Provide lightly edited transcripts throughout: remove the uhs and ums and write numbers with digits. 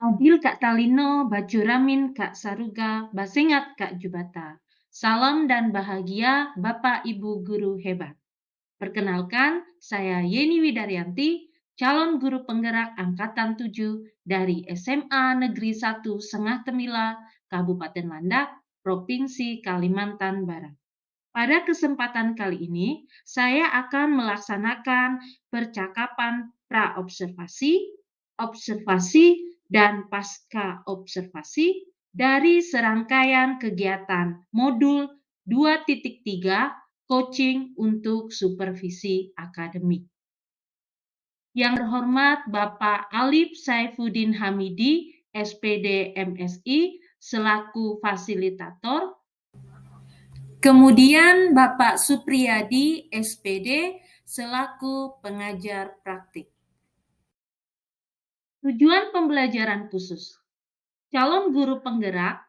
Adil Kak Talino, Bacuramin Kak Saruga, Basengat Kak Jubata. Salam dan bahagia Bapak Ibu Guru hebat. Perkenalkan, saya Yeni Widaryanti, calon guru penggerak Angkatan 7 dari SMA Negeri 1 Sengah Temila, Kabupaten Landak, Provinsi Kalimantan Barat. Pada kesempatan kali ini, saya akan melaksanakan percakapan pra-observasi, observasi, dan pasca observasi dari serangkaian kegiatan modul 2.3 coaching untuk supervisi akademik. Yang terhormat Bapak Alif Saifuddin Hamidi, SPD MSI, selaku fasilitator. Kemudian Bapak Supriyadi, SPD, selaku pengajar praktik. Tujuan pembelajaran khusus. Calon guru penggerak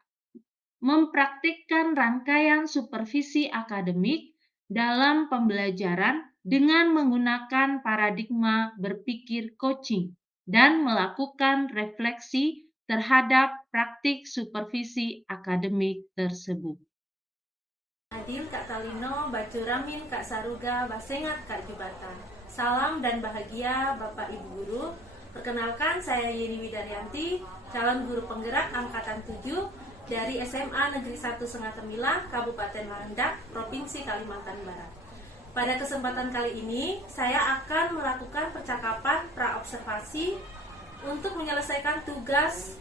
mempraktikkan rangkaian supervisi akademik dalam pembelajaran dengan menggunakan paradigma berpikir coaching dan melakukan refleksi terhadap praktik supervisi akademik tersebut. Adil Kak Talino, Bacuramin Kak Saruga, Basengat Kak Jubata. Salam dan bahagia Bapak Ibu Guru. Perkenalkan, saya Yeni Widaryanti, calon guru penggerak Angkatan 7 dari SMA Negeri 1 Sengah Temila, Kabupaten Landak, Provinsi Kalimantan Barat. Pada kesempatan kali ini, saya akan melakukan percakapan pra-observasi untuk menyelesaikan tugas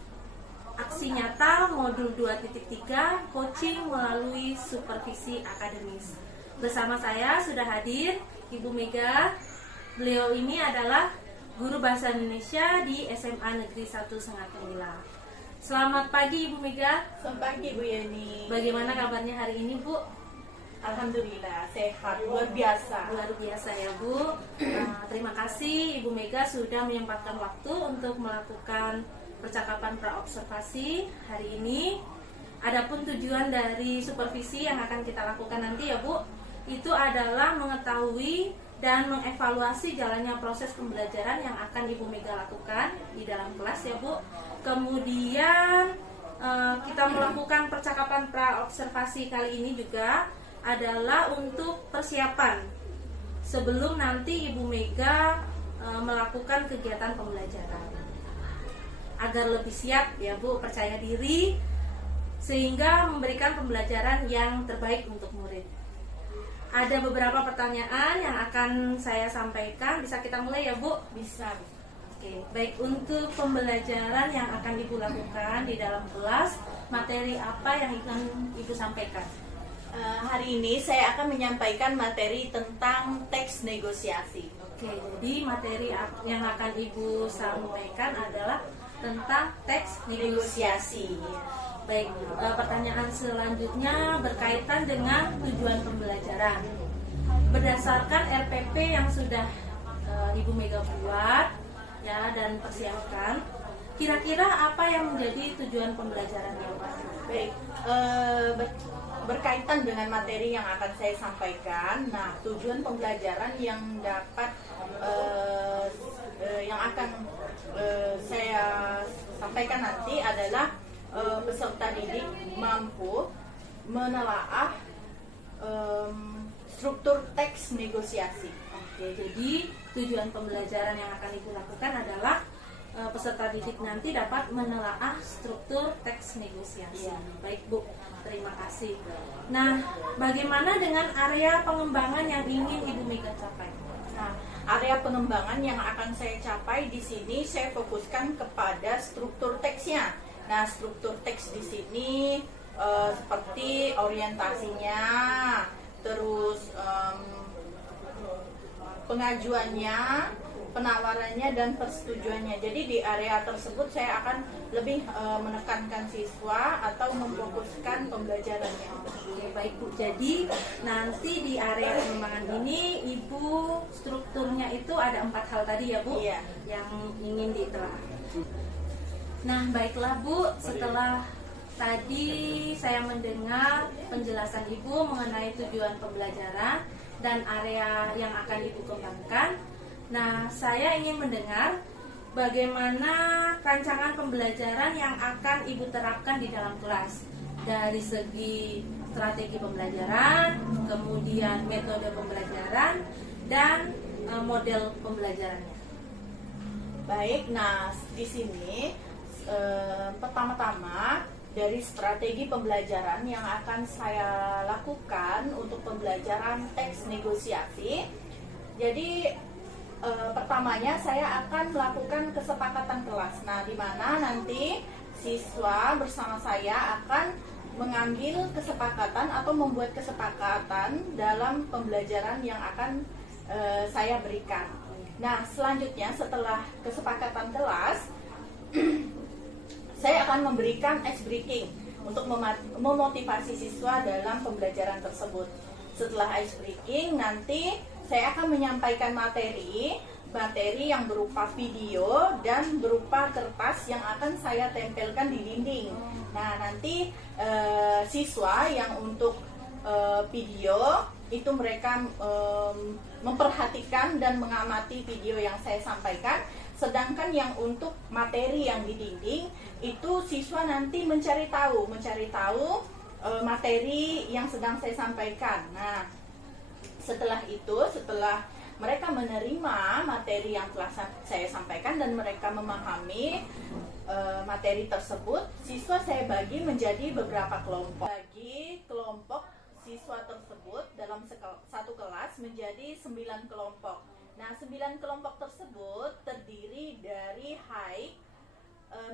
aksi nyata modul 2.3 coaching melalui supervisi akademis. Bersama saya sudah hadir Ibu Mega. Beliau ini adalah guru bahasa Indonesia di SMA Negeri 1 Sengah Temila. Selamat pagi Ibu Mega. Selamat pagi Bu Yeni. Bagaimana kabarnya hari ini Bu? Alhamdulillah sehat, luar biasa. Luar biasa ya Bu. Terima kasih Ibu Mega sudah menyempatkan waktu untuk melakukan percakapan pra-observasi hari ini. Adapun tujuan dari supervisi yang akan kita lakukan nanti ya Bu, itu adalah mengetahui dan mengevaluasi jalannya proses pembelajaran yang akan Ibu Mega lakukan di dalam kelas ya Bu. Kemudian kita melakukan percakapan pra-observasi kali ini juga adalah untuk persiapan sebelum nanti Ibu Mega melakukan kegiatan pembelajaran, agar lebih siap ya Bu, percaya diri, sehingga memberikan pembelajaran yang terbaik untuk murid. Ada beberapa pertanyaan yang akan saya sampaikan. Bisa kita mulai ya Bu? Bisa. Oke, baik, untuk pembelajaran yang akan Ibu lakukan di dalam kelas, materi apa yang akan Ibu sampaikan? Hari ini saya akan menyampaikan materi tentang teks negosiasi. Oke, jadi materi yang akan Ibu sampaikan adalah tentang teks negosiasi. Baik, pertanyaan selanjutnya berkaitan dengan tujuan pembelajaran. Berdasarkan RPP yang sudah Ibu Mega buat ya dan persiapkan, kira-kira apa yang menjadi tujuan pembelajarannya Pak? Baik, berkaitan dengan materi yang akan saya sampaikan. Nah, tujuan pembelajaran yang dapat yang akan saya sampaikan nanti adalah peserta didik mampu menelaah struktur teks negosiasi. Oke, jadi tujuan pembelajaran yang akan Ibu lakukan adalah peserta didik nanti dapat menelaah struktur teks negosiasi. Baik Bu, terima kasih. Nah, bagaimana dengan area pengembangan yang ingin Ibu Mega capai? Nah, area pengembangan yang akan saya capai di sini saya fokuskan kepada struktur teksnya. Nah, struktur teks di sini seperti orientasinya, terus pengajuannya, penawarannya, dan persetujuannya. Jadi di area tersebut saya akan lebih menekankan siswa atau memfokuskan pembelajarannya. Oke, baik Bu. Jadi nanti di area pengembangan ini Ibu strukturnya itu ada 4 hal tadi ya Bu? Iya. Yang ingin ditelaah. Nah, baiklah Bu, setelah tadi saya mendengar penjelasan Ibu mengenai tujuan pembelajaran dan area yang akan Ibu kembangkan. Nah, saya ingin mendengar bagaimana rancangan pembelajaran yang akan Ibu terapkan di dalam kelas. Dari segi strategi pembelajaran, kemudian metode pembelajaran, dan model pembelajarannya. Baik, nah di sini pertama-tama dari strategi pembelajaran yang akan saya lakukan untuk pembelajaran teks negosiasi. Jadi pertamanya saya akan melakukan kesepakatan kelas. Nah, di mana nanti siswa bersama saya akan mengambil kesepakatan atau membuat kesepakatan dalam pembelajaran yang akan saya berikan. Nah, selanjutnya setelah kesepakatan kelas, saya akan memberikan ice breaking untuk memotivasi siswa dalam pembelajaran tersebut. Setelah ice breaking, nanti saya akan menyampaikan materi yang berupa video dan berupa kertas yang akan saya tempelkan di dinding. Nah, nanti siswa yang untuk video itu mereka memperhatikan dan mengamati video yang saya sampaikan. Sedangkan yang untuk materi yang di dinding itu siswa nanti mencari tahu materi yang sedang saya sampaikan. Nah, setelah mereka menerima materi yang telah saya sampaikan dan mereka memahami materi tersebut, siswa saya bagi menjadi beberapa kelompok. Bagi kelompok siswa tersebut dalam satu kelas menjadi 9 kelompok. Nah, 9 kelompok tersebut terdiri dari high,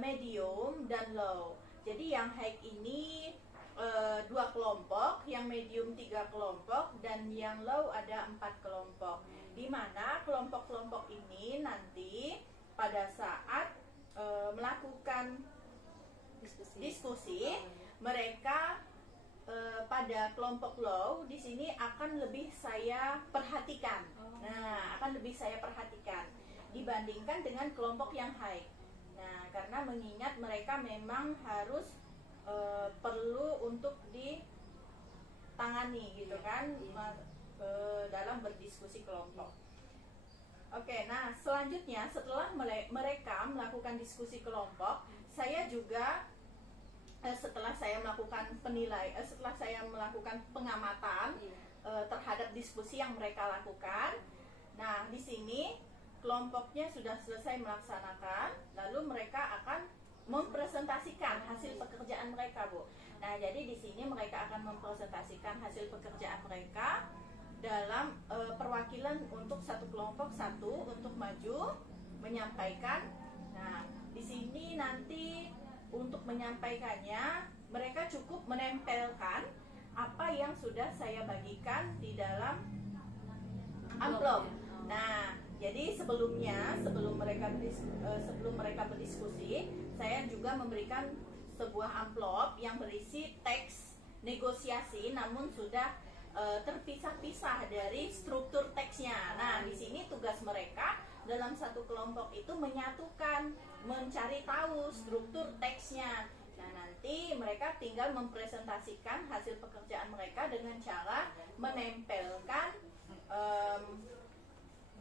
medium, dan low. Jadi yang high ini 2 kelompok, yang medium 3 kelompok, dan yang low ada 4 kelompok. Di mana kelompok-kelompok ini nanti pada saat melakukan diskusi, mereka pada kelompok low di sini akan lebih saya perhatikan. Nah, akan lebih saya perhatikan dibandingkan dengan kelompok yang high. Nah, karena mengingat mereka memang harus perlu untuk ditangani gitu kan, dalam berdiskusi kelompok. Oke, nah selanjutnya setelah mereka melakukan diskusi kelompok, saya juga setelah saya melakukan setelah saya melakukan pengamatan terhadap diskusi yang mereka lakukan. Nah, di sini kelompoknya sudah selesai melaksanakan, lalu mereka akan mempresentasikan hasil pekerjaan mereka, Bu. Nah, jadi di sini mereka akan mempresentasikan hasil pekerjaan mereka dalam perwakilan untuk satu kelompok untuk maju menyampaikan. Nah, di sini nanti untuk menyampaikannya mereka cukup menempelkan apa yang sudah saya bagikan di dalam amplop. Nah, jadi sebelum mereka berdiskusi, saya juga memberikan sebuah amplop yang berisi teks negosiasi, namun sudah terpisah-pisah dari struktur teksnya. Nah, di sini tugas mereka dalam satu kelompok itu menyatukan, mencari tahu struktur teksnya. Nah, nanti mereka tinggal mempresentasikan hasil pekerjaan mereka dengan cara menempelkan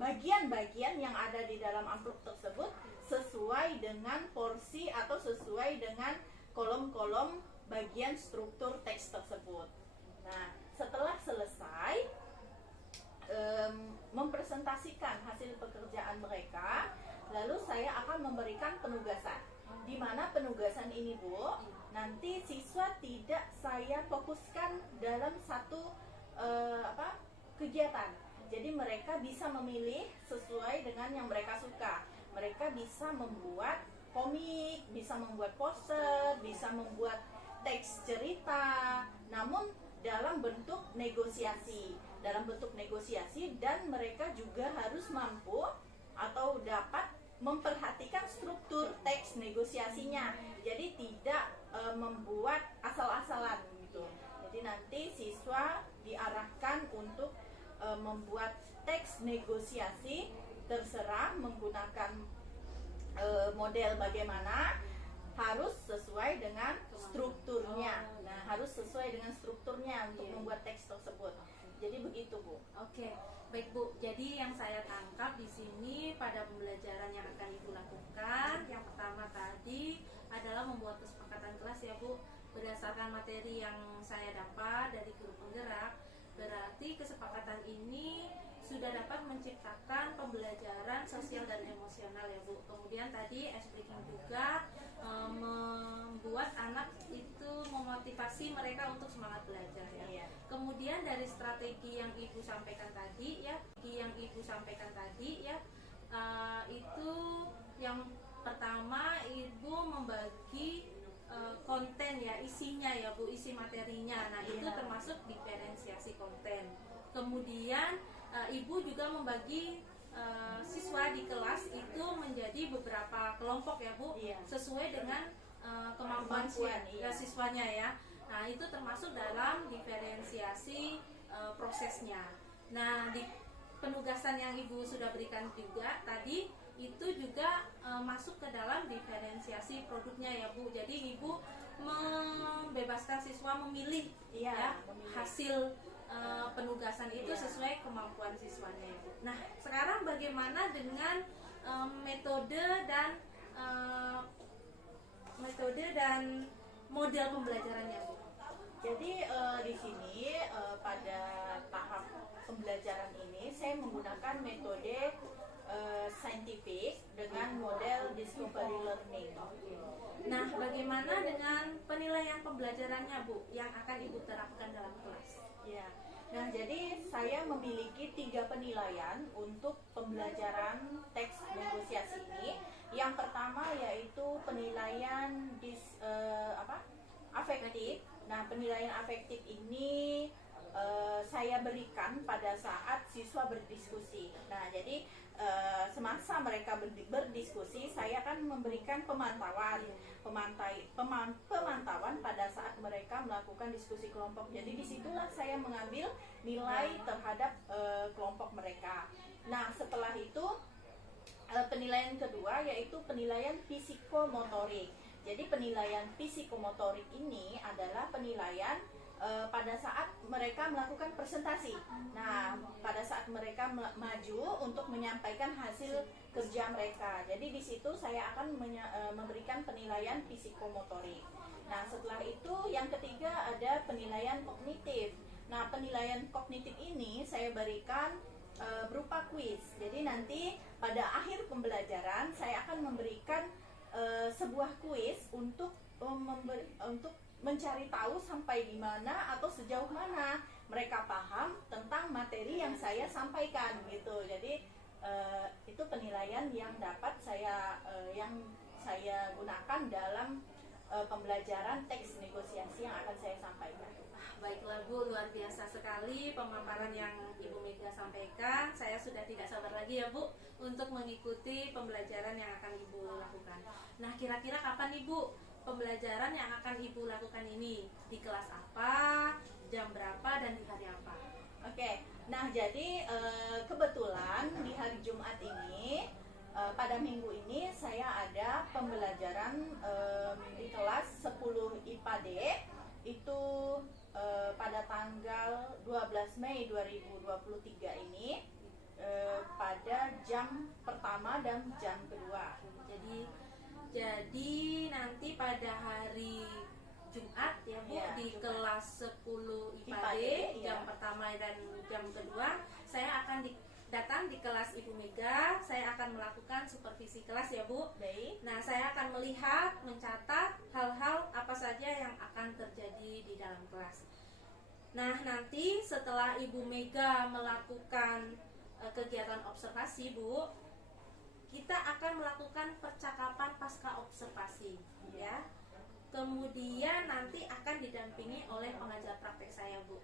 bagian-bagian yang ada di dalam amplop tersebut sesuai dengan porsi atau sesuai dengan kolom-kolom bagian struktur teks tersebut. Nah, setelah selesai mempresentasikan hasil pekerjaan mereka, lalu saya akan memberikan penugasan. Di mana penugasan ini, Bu, nanti siswa tidak saya fokuskan dalam satu kegiatan. Jadi mereka bisa memilih sesuai dengan yang mereka suka. Mereka bisa membuat komik, bisa membuat poster, bisa membuat teks cerita, namun dalam bentuk negosiasi. Dan mereka juga harus mampu atau dapat memperhatikan struktur teks negosiasinya. Jadi tidak membuat asal-asalan gitu. Jadi nanti siswa diarahkan untuk membuat teks negosiasi, terserah menggunakan model bagaimana, harus sesuai dengan strukturnya. Nah, harus sesuai dengan strukturnya untuk membuat teks tersebut. Jadi begitu, Bu. Bu. Oke, baik Bu. Jadi yang saya tangkap di sini pada pembelajaran yang akan Ibu lakukan, yang pertama tadi adalah membuat kesepakatan kelas ya Bu, berdasarkan materi yang saya dapat dari guru penggerak. Berarti kesepakatan ini sudah dapat menciptakan pembelajaran sosial dan emosional ya Bu. Kemudian tadi ice breaking juga membuat anak itu memotivasi mereka untuk semangat belajar ya. Iya. Kemudian dari strategi yang Ibu sampaikan tadi ya, itu yang pertama Ibu membagi konten ya, isinya ya Bu, isi materinya. Nah, itu termasuk diferensiasi konten. Kemudian Ibu juga membagi siswa di kelas itu menjadi beberapa kelompok ya Bu, sesuai dengan kemampuan siswanya ya. Nah, itu termasuk dalam diferensiasi prosesnya. Nah, di penugasan yang Ibu sudah berikan juga tadi itu juga masuk ke dalam diferensiasi produknya ya Bu. Jadi Ibu membebaskan siswa memilih hasil penugasan itu sesuai kemampuan siswanya ya Bu. Nah, sekarang bagaimana dengan metode dan model pembelajarannya Bu? Jadi di sini pada tahap pembelajaran ini saya menggunakan metode saintifik dengan model discovery learning. Nah, bagaimana dengan penilaian pembelajarannya Bu yang akan Ibu terapkan dalam kelas? Ya. Nah, jadi saya memiliki 3 penilaian untuk pembelajaran teks negosiasi ini. Yang pertama yaitu penilaian afektif. Nah, penilaian afektif ini saya berikan pada saat siswa berdiskusi. Nah, jadi semasa mereka berdiskusi, saya akan memberikan pemantauan pada saat mereka melakukan diskusi kelompok. Jadi disitulah saya mengambil nilai terhadap kelompok mereka. Nah, setelah itu penilaian kedua yaitu penilaian psikomotorik. Jadi penilaian psikomotorik ini adalah penilaian pada saat mereka melakukan presentasi. Nah, pada saat mereka maju untuk menyampaikan hasil kerja mereka. Jadi di situ saya akan memberikan penilaian psikomotorik. Nah, setelah itu yang ketiga ada penilaian kognitif. Nah, penilaian kognitif ini saya berikan berupa kuis. Jadi nanti pada akhir pembelajaran saya akan memberikan sebuah kuis untuk mencari tahu sampai di mana atau sejauh mana mereka paham tentang materi yang saya sampaikan gitu. Jadi itu penilaian yang dapat saya gunakan dalam pembelajaran teks negosiasi yang akan saya sampaikan. Baiklah Bu, luar biasa sekali pemaparan yang Ibu Mega sampaikan. Saya sudah tidak sabar lagi ya Bu untuk mengikuti pembelajaran yang akan Ibu lakukan. Nah, kira-kira kapan nih Bu pembelajaran yang akan Ibu lakukan ini? Di kelas apa, jam berapa, dan di hari apa? Oke, nah jadi kebetulan di hari Jumat ini pada minggu ini saya ada pembelajaran di kelas 10 IPA D itu pada tanggal 12 Mei 2023 ini pada jam pertama dan jam kedua. Jadi nanti pada hari Jumat ya Bu, di kelas 10 IPA D jam pertama dan jam kedua saya akan datang di kelas Ibu Mega. Saya akan melakukan supervisi kelas ya Bu. Baik. Nah, saya akan melihat, mencatat hal-hal apa saja yang akan terjadi di dalam kelas. Nah, nanti setelah Ibu Mega melakukan kegiatan observasi Bu, kita akan melakukan percakapan pasca observasi ya. Kemudian nanti akan didampingi oleh pengajar praktek saya Bu.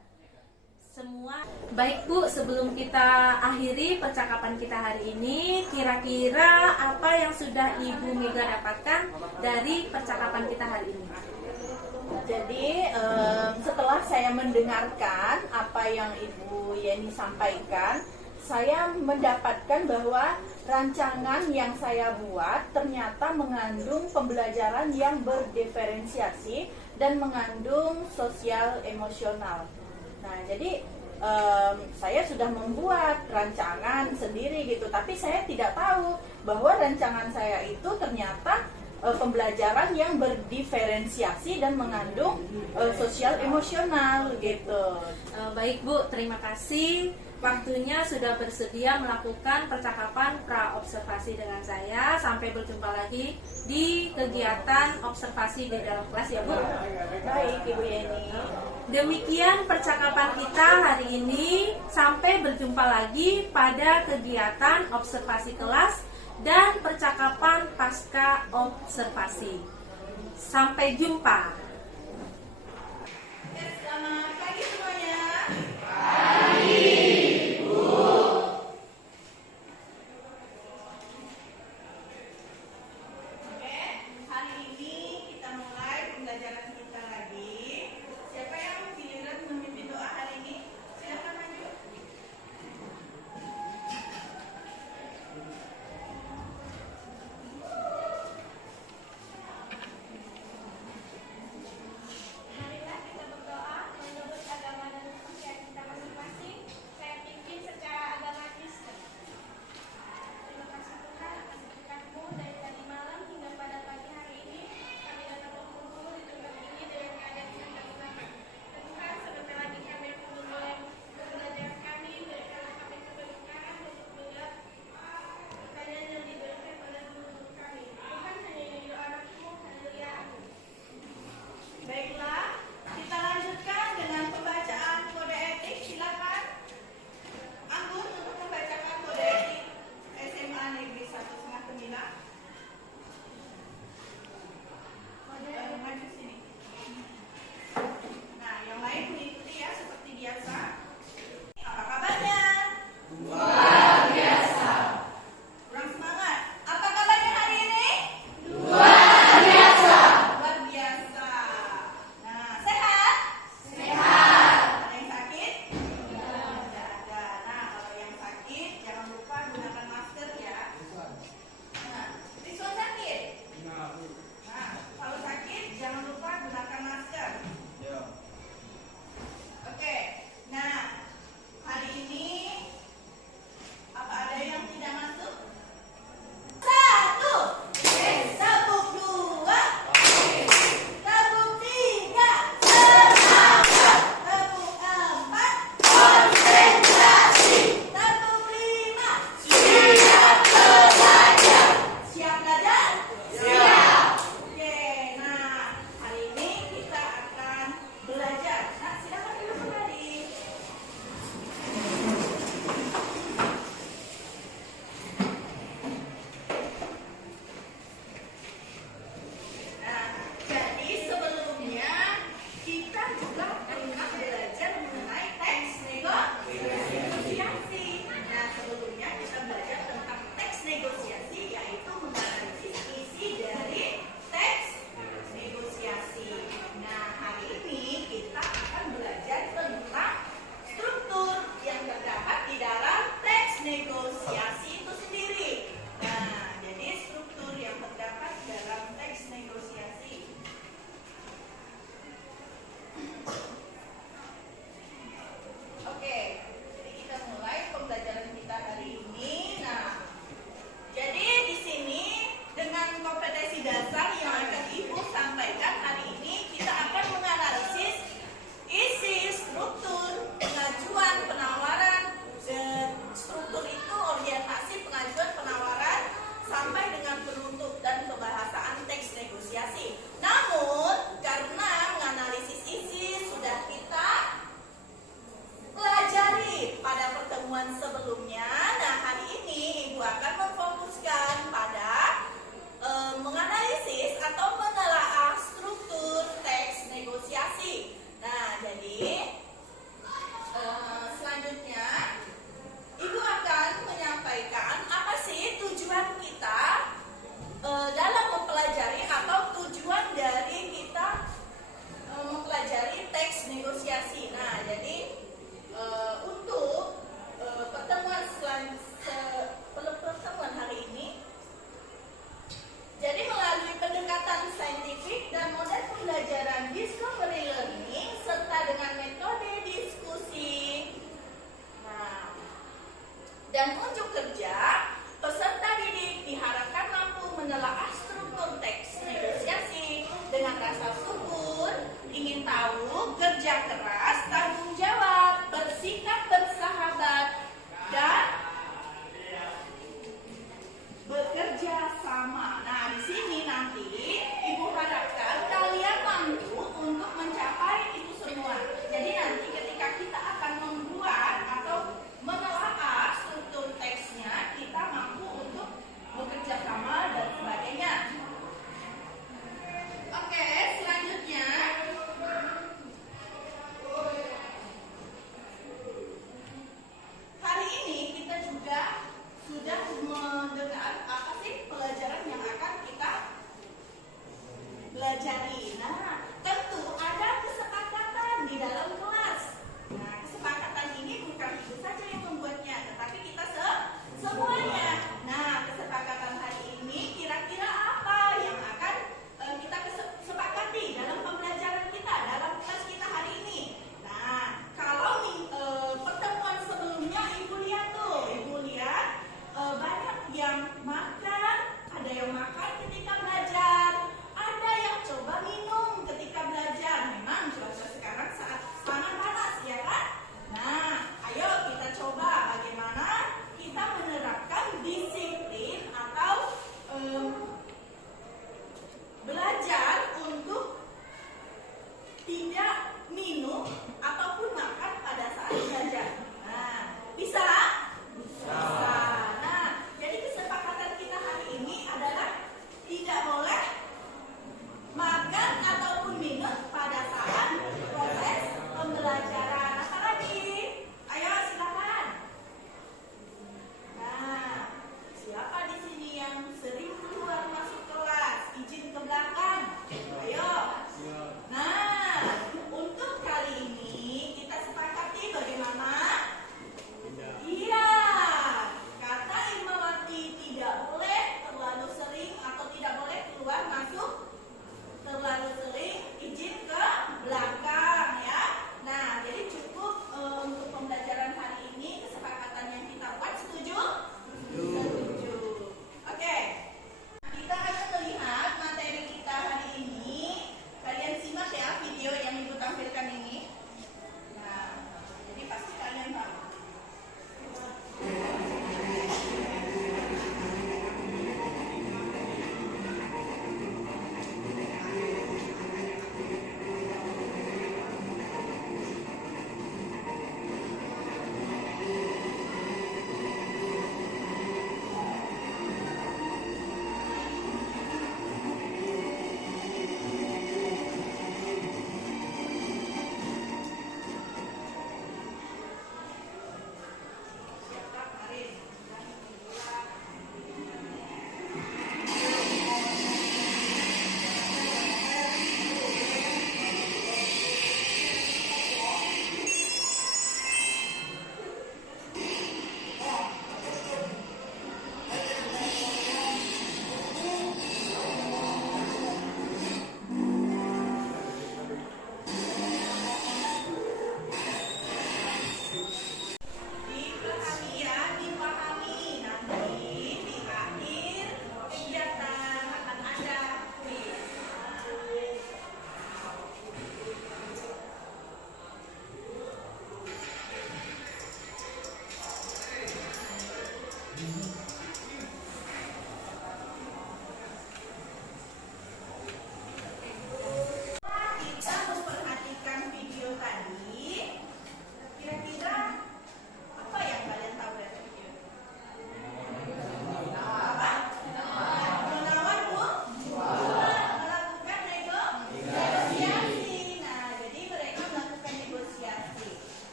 Semua baik Bu, sebelum kita akhiri percakapan kita hari ini, kira-kira apa yang sudah Ibu Mega dapatkan dari percakapan kita hari ini? Jadi setelah saya mendengarkan apa yang Ibu Yeni sampaikan, saya mendapatkan bahwa rancangan yang saya buat ternyata mengandung pembelajaran yang berdiferensiasi dan mengandung sosial emosional. Nah, jadi saya sudah membuat rancangan sendiri gitu, tapi saya tidak tahu bahwa rancangan saya itu ternyata pembelajaran yang berdiferensiasi dan mengandung sosial emosional gitu. Baik Bu, terima kasih. Waktunya sudah bersedia melakukan percakapan pra-observasi dengan saya. Sampai berjumpa lagi di kegiatan observasi di dalam kelas ya Bu. Baik Ibu Yeni. Demikian percakapan kita hari ini. Sampai berjumpa lagi pada kegiatan observasi kelas dan percakapan pasca observasi. Sampai jumpa. Selamat pagi semuanya. Oke, hari ini kita mulai pembelajaran kita lagi. Siapa yang giliran memimpin doa hari ini? Silakan maju. Marilah kita berdoa menurut agama dan kepercayaan kita masing-masing. Saya pimpin secara agama Kristen. Terima kasih Tuhan atas berkat-Mu dari tadi malam hingga pada pagi hari ini. Kami dapat berkumpul di tempat ini dengan keadaan senang selamat. Dan Tuhan, sebentar lagi kami akan memulai pembelajaran kami. Berikanlah kami keberkahan untuk menjawab pertanyaan yang diberikan pada guru kami. Tuhan, hanya ini doa anakmu. Haleluya. Amin. Baiklah, kita lanjutkan dengan pembacaan kode etik. Silakan Anggun untuk membacakan kode etik SMA Negeri 1 Setengah Temila. Maju sini. Nah, yang lain mengikuti ya seperti biasa. Apa kabarnya? Luar biasa. Kurang semangat. Apa kabarnya hari ini? Luar biasa. Nah, sehat? Sehat. Ada yang sakit? Tidak ada. Nah, kalau yang sakit jangan lupa gunakan masker ya. Nah, Rizwan sakit? Nah, kalau sakit jangan lupa gunakan masker. Oke. Nah, hari ini apa ada yang tidak masuk? Satu. Sabuk dua. Sabuk tiga. Sabuk empat. Konsentrasi. Sabuk lima. Siap belajar. Siap belajar? Siap. Oke, nah hari ini kita akan belajar. Nah, silakan dulu kembali. Nah, jadi sebelumnya kita juga pernah belajar mengenai teks negosiasi. Nah, sebelumnya kita belajar tentang teks negosiasi, yaitu menganalisis isi dari teks negosiasi. Nah, hari ini kita akan belajar tentang struktur yang terdapat di dalam teks negosiasi itu sendiri. Nah, jadi struktur yang terdapat dalam teks negosiasi. Oke, jadi kita mulai pembelajaran kita hari ini. Nah, jadi di sini dengan kompetensi dasar yang akan Ibu sampaikan hari ini, kita akan menganalisis isi struktur pengajuan penawaran. Struktur itu orientasi pengajuan penawaran sampai dengan penutup dan pembahasan teks negosiasi. Namun, karena menganalisis isi sudah kita pelajari pada pertemuan sebelumnya, nah hari ini Ibu akan memfokuskan pada menganalisis atau menelaah struktur teks negosiasi. Nah, jadi selanjutnya Ibu akan menyampaikan apa sih tujuan kita dalam mempelajari atau tujuan dari kita mempelajari teks negosiasi. Nah, jadi untuk Dan unjuk kerja, peserta didik diharapkan mampu menelaah struktur teks negosiasi dengan rasa syukur, ingin tahu, kerja keras, tanggung jawab, bersikap bersahabat, dan bekerja sama. Nah, di sini nanti Ibu harapkan kalian mampu untuk mencapai itu semua. Jadi nanti ketika kita akan membuat atau menelaah struktur teks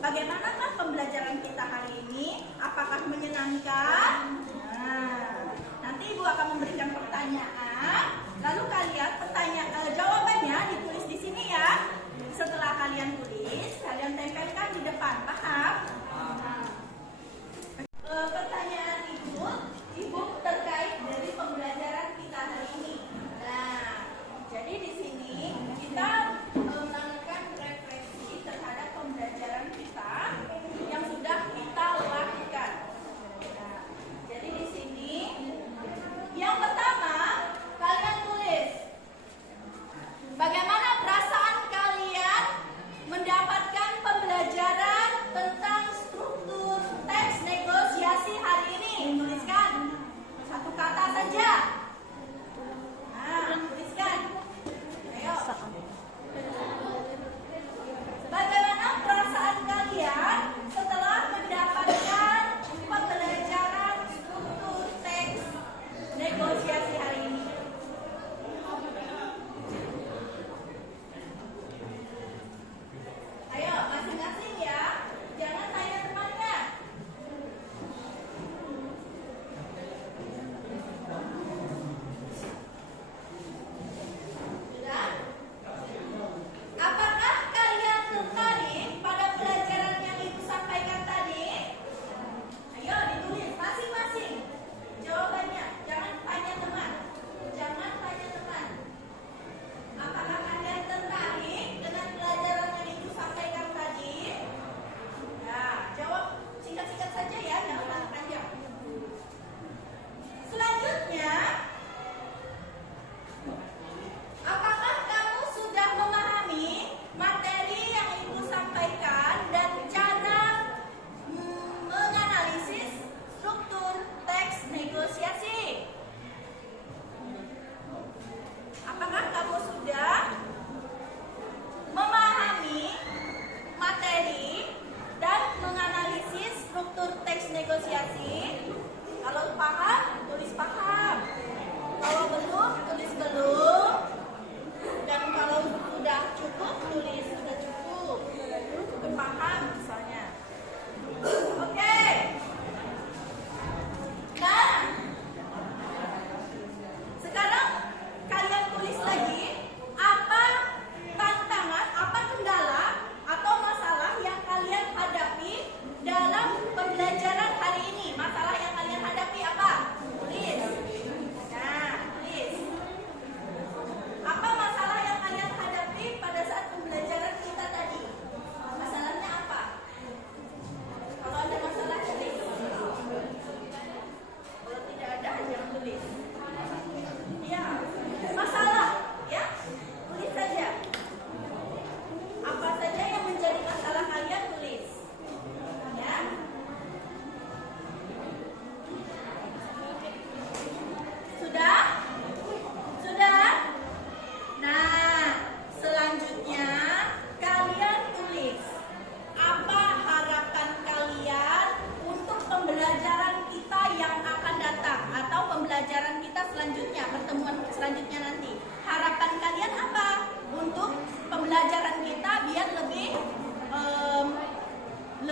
Bagaimanakah pembelajaran kita hari ini? Apakah menyenangkan? Nah, nanti Ibu akan memberikan pertanyaan, lalu kalian jawabannya ditulis di sini ya. Setelah kalian tulis, kalian tempelkan di depan. Paham? Pertanyaan Ibu terkait dari pembelajaran kita hari ini. Nah, jadi di sini kita melakukan refleksi terhadap pembelajaran kita yang sudah kita lakukan.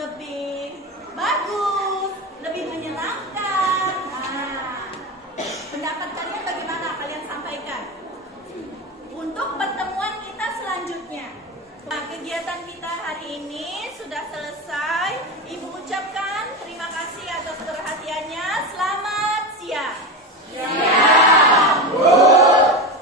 lebih bagus, lebih menyenangkan. Nah, pendapat kalian bagaimana? Kalian sampaikan. Untuk pertemuan kita selanjutnya. Nah, kegiatan kita hari ini sudah selesai.